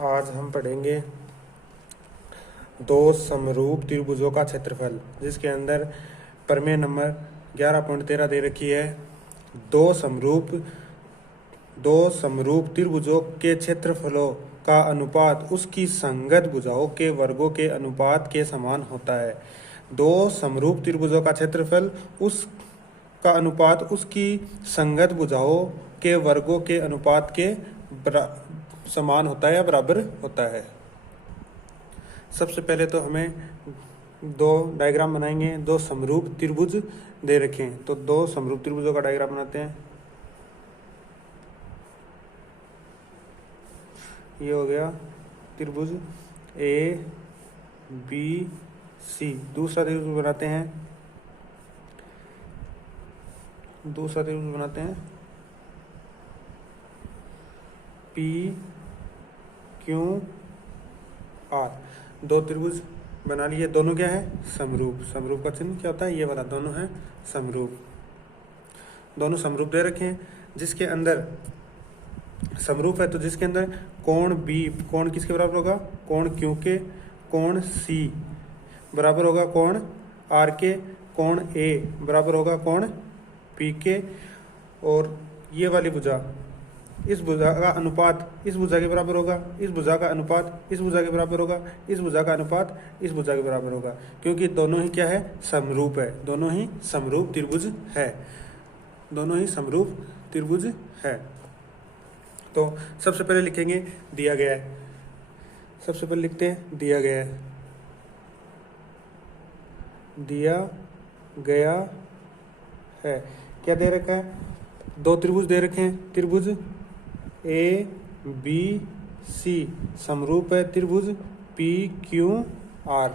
आज हम पढ़ेंगे दो समरूप त्रिभुजों का क्षेत्रफल, जिसके अंदर प्रमेय नंबर 11.13 दे रखी है। दो समरूप त्रिभुजों के क्षेत्रफलों का अनुपात उसकी संगत भुजाओं के वर्गों के अनुपात के समान होता है। दो समरूप त्रिभुजों का क्षेत्रफल उसका अनुपात उसकी संगत भुजाओं के वर्गों के अनुपात के समान होता है या बराबर होता है। सबसे पहले तो हमें दो डायग्राम बनाएंगे। दो समरूप त्रिभुज दे रखे हैं, तो दो समरूप त्रिभुजों का डायग्राम बनाते हैं। ये हो गया त्रिभुज ए बी सी। दूसरा त्रिभुज बनाते हैं पी क्यू आर। दो त्रिभुज बना लिए, दोनों क्या है? समरूप। समरूप का चिन्ह क्या होता है? ये वाला, दोनों है समरूप। दोनों समरूप दे रखे हैं, जिसके अंदर समरूप है तो जिसके अंदर कोण बी, कोण किसके बराबर होगा? कोण क्यू के। कोण सी बराबर होगा कोण आर के। कोण ए बराबर होगा कोण पी के। और ये वाली भुजा, इस भुजा का अनुपात इस भुजा के बराबर होगा, इस भुजा का अनुपात इस भुजा के बराबर होगा, इस भुजा का अनुपात इस भुजा के बराबर होगा, क्योंकि दोनों ही क्या है? समरूप है। दोनों ही समरूप त्रिभुज है। दोनों ही समरूप त्रिभुज है। तो सबसे पहले लिखेंगे दिया गया है। सबसे पहले लिखते हैं दिया गया है। दिया गया है क्या दे रखा है? दो त्रिभुज दे रखे हैं। त्रिभुज ए बी सी समरूप है त्रिभुज पी क्यू आर।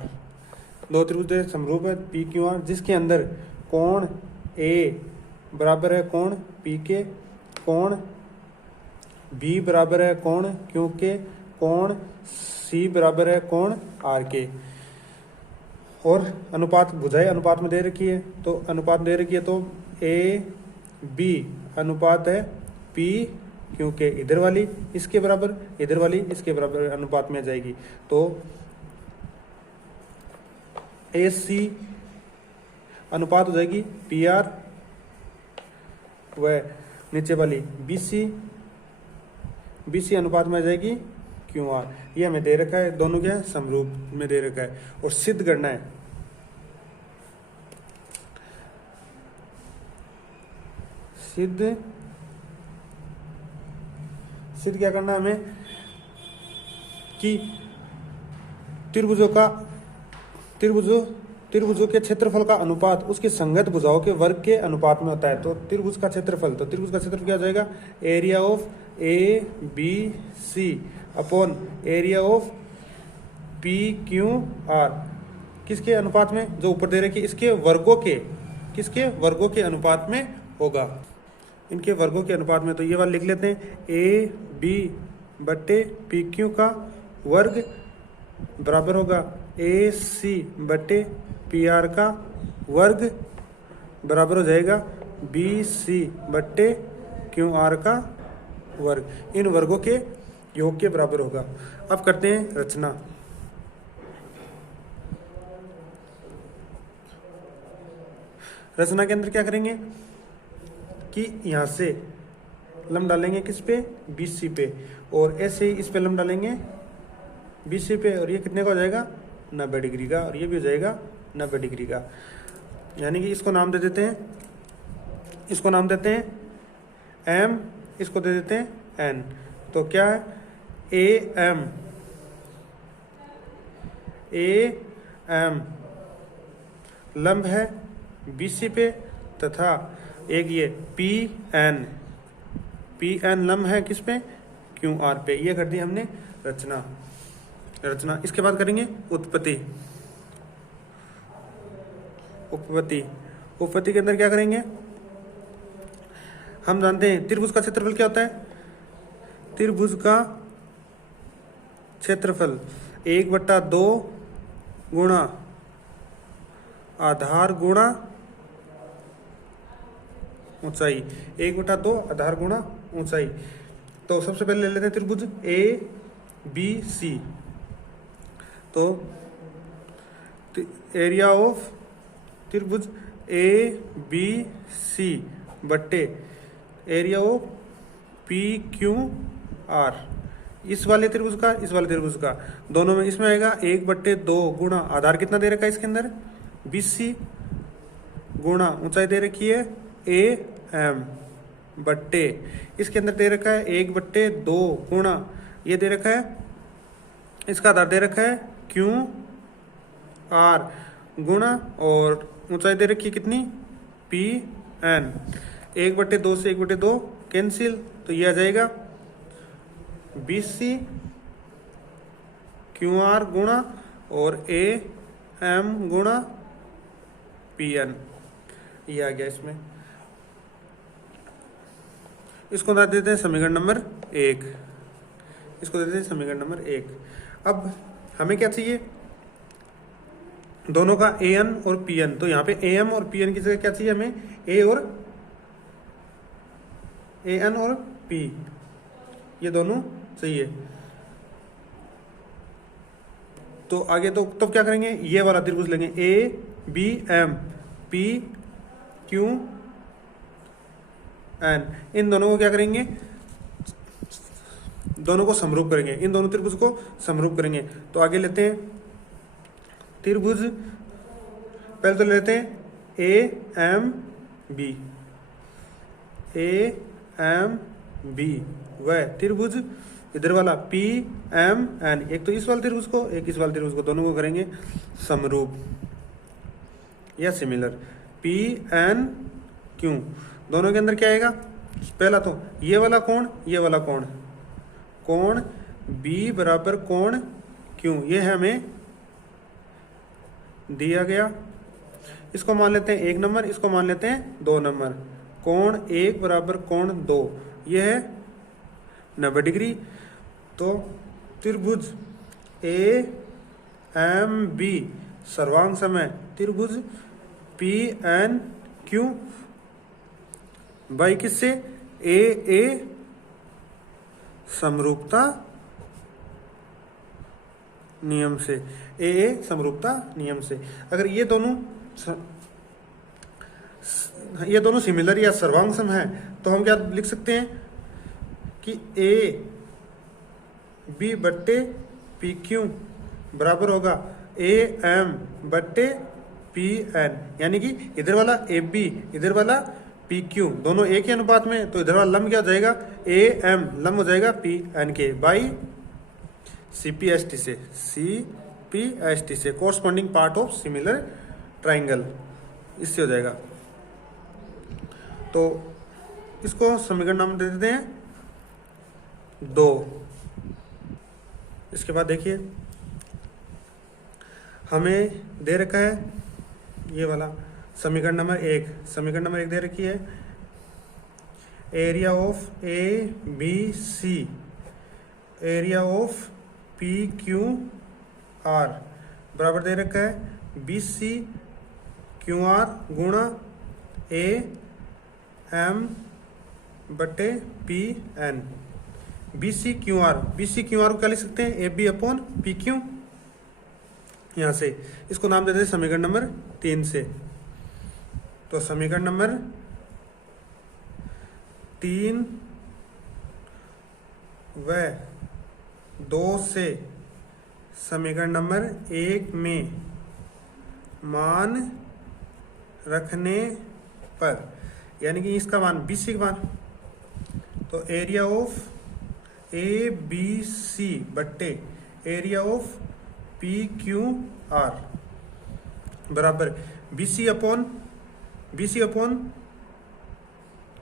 दो त्रिभुज समरूप है पी क्यू आर, जिसके अंदर कोण ए बराबर है कोण पी के। कोण बी बराबर है कोण क्यू के। कोण सी बराबर है कोण आर के। और अनुपात भुजाएं अनुपात में दे रखी है, तो अनुपात दे रखी है तो ए बी अनुपात है पी क्योंकि इधर वाली इसके बराबर, इधर वाली इसके बराबर अनुपात में आ जाएगी। तो ए सी अनुपात हो जाएगी पी आर, वह नीचे वाली बी सी अनुपात में आ जाएगी क्यू आर। ये हमें दे रखा है, दोनों क्या समरूप में दे रखा है। और सिद्ध करना है, सिद्ध क्या करना है हमें कि त्रिभुजों के क्षेत्रफल का अनुपात उसकी संगत भुजाओं के वर्ग के अनुपात में होता है। तो त्रिभुज का क्षेत्रफल क्या हो जाएगा? Area of A B C upon area of P Q R. किसके अनुपात में? जो ऊपर दे रखे इसके वर्गों के, किसके वर्गों के अनुपात में होगा? इनके वर्गों के अनुपात में। तो ये वाला लिख लेते हैं, ए बी बट्टे पी क्यू का वर्ग बराबर होगा ए सी बट्टे पी आर का वर्ग बराबर हो जाएगा बी सी बट्टे क्यू आर का वर्ग। इन वर्गों के योग के बराबर होगा। अब करते हैं रचना। रचना के अंदर क्या करेंगे कि यहाँ से लंब डालेंगे किस पे? BC पे। और ऐसे ही इस पे लंब डालेंगे BC पे, और ये कितने का हो जाएगा? 90 डिग्री का। और ये भी हो जाएगा 90 डिग्री का। यानी कि इसको नाम दे देते हैं, M, इसको दे देते हैं N। तो क्या है? AM लंब है BC पे, तथा एक ये PN लंब है किस पे? QR पे। ये कर दी हमने रचना। इसके बाद करेंगे उत्पत्ति के अंदर क्या करेंगे? हम जानते हैं त्रिभुज का क्षेत्रफल क्या होता है? त्रिभुज का क्षेत्रफल 1/2 गुणा आधार गुणा ऊंचाई। 1/2 आधार गुणा ऊंचाई। तो सबसे पहले ले लेते हैं त्रिभुज ए बी सी। तो एरिया ऑफ त्रिभुज ए बी सी बट्टे area of P Q are, इस वाले त्रिभुज का इस वाले त्रिभुज का, दोनों में इसमें आएगा 1/2 गुणा आधार कितना दे रखा है इसके अंदर 20 गुणा ऊंचाई दे रखी है ए एम बट्टे इसके अंदर दे रखा है 1/2 गुणा ये दे रखा है, इसका आधार दे रखा है क्यू आर गुणा और ऊंचाई दे रखी है कितनी पी एन। 1/2 से 1/2 कैंसिल, तो ये आ जाएगा 20 क्यू आर गुणा और ए एम गुणा पी एन, ये आ गया इसमें। इसको दे देते हैं समीकरण नंबर 1, इसको देते हैं समीकरण नंबर 1। अब हमें क्या चाहिए, दोनों का ए एन और पी एन, तो यहाँ पे ए एम और पी एन की जगह क्या चाहिए हमें ए एन और पी, ये दोनों चाहिए। तो आगे तो तब क्या करेंगे, ये वाला त्रिभुज लेंगे A B M P Q N, इन दोनों को क्या करेंगे, दोनों को समरूप करेंगे, इन दोनों त्रिभुज को समरूप करेंगे। तो आगे लेते हैं त्रिभुज, पहले तो लेते हैं A M B, A M B वह त्रिभुज इधर वाला पी एम एन, एक तो इस वाले त्रिभुज को एक इस वाले त्रिभुज को, दोनों को करेंगे समरूप या सिमिलर। पी एन क्यू, दोनों के अंदर क्या आएगा, पहला तो ये वाला कोण ये वाला कोण, कोण बी बराबर कोण क्यू, ये है हमें दिया गया। इसको मान लेते हैं 1 नंबर, इसको मान लेते हैं 2 नंबर। कोण 1 बराबर कोण 2, ये है 90 डिग्री। तो त्रिभुज ए एम बी सर्वांग समय त्रिभुज पी एन क्यू बाई किससे ए समरूपता नियम से, ए समरूपता नियम से। अगर ये दोनों सिमिलर या सर्वांग सम है तो हम क्या लिख सकते हैं कि ए बी बट्टे पी क्यू बराबर होगा ए एम बट्टे पी एन, यानी कि इधर वाला ए बी इधर वाला पी क्यू दोनों एक ही अनुपात में, तो इधर वाला लंब क्या हो जाएगा ए एम लंब हो जाएगा पी एन के बाई CPST से, CPST से corresponding part of similar triangle, इससे हो जाएगा। तो इसको समीकरण नाम दे देते हैं 2। इसके बाद देखिए हमें दे रखा है ये वाला समीकरण नंबर 1, समीकरण नंबर 1 दे रखी है area of A B C, area of P Q R बराबर दे रखा है 20C क्यू आर गुणा ए एम बटे P N. BC Q R को क्या लिख सकते हैं A B upon P Q, यहां से इसको नाम देते हैं समीकरण नंबर 3 से। तो समीकरण नंबर 3 व 2 से समीकरण नंबर 1 में मान रखने पर, यानी कि इसका मान BC का मान, तो area of A B C बट्टे area of P Q R बराबर BC upon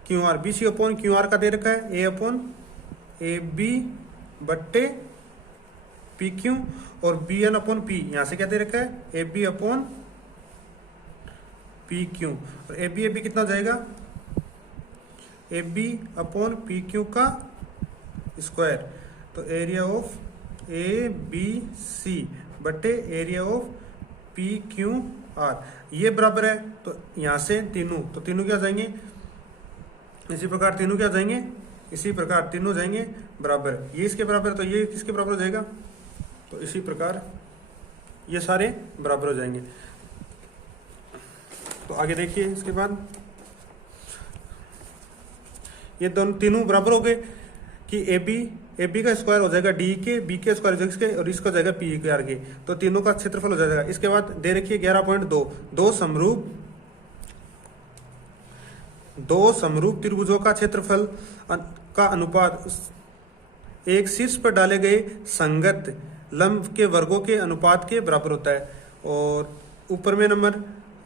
Q R, BC upon Q R का दे रखा है ए अपॉन ए बी बट्टे पी क्यू, और बी एन अपॉन पी यहां से क्या दे रखा है A B upon P Q, और ए बी कितना हो जाएगा A B upon P Q का स्क्वायर। तो एरिया ऑफ ए बी सी बटे area of P Q are, ये बराबर है। तो यहां से तीनों क्या जाएंगे, इसी प्रकार तीनों क्या जाएंगे, इसी प्रकार तीनों जाएंगे बराबर, ये इसके बराबर, तो ये किसके बराबर हो जाएगा, तो इसी प्रकार ये सारे बराबर हो जाएंगे। तो आगे देखिए, इसके बाद ये दोनों तीनों बराबर हो गए कि ए बी का स्क्वायर हो जाएगा डी के, बी के स्क्वायर हो जाएगा इसके, और इसका हो जाएगा पी के आर के, तो तीनों का क्षेत्रफल हो जाएगा। इसके बाद दे रखिए 11.2, दो समरूप त्रिभुजों का क्षेत्रफल का अनुपात एक शीर्ष पर डाले गए संगत लंब के वर्गों के अनुपात के बराबर होता है। और ऊपर में नंबर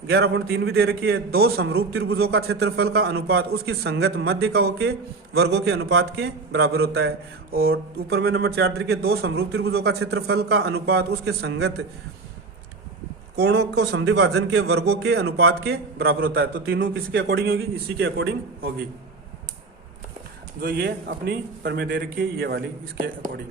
11.3 भी दे रखी है, दो समरूप त्रिभुजों का क्षेत्रफल का अनुपात उसकी संगत मध्यिकाओं के वर्गों के अनुपात के बराबर होता है। और ऊपर में नंबर 4 दे रखी है, दो समरूप त्रिभुजों का क्षेत्रफल का अनुपात उसके संगत कोणों को समद्विभाजन के वर्गों के अनुपात के बराबर होता है। तो तीनों किसके अकॉर्डिंग होगी, इसी के अकॉर्डिंग होगी, जो ये अपनी प्रमेय दे रखी है ये वाली, इसके अकॉर्डिंग।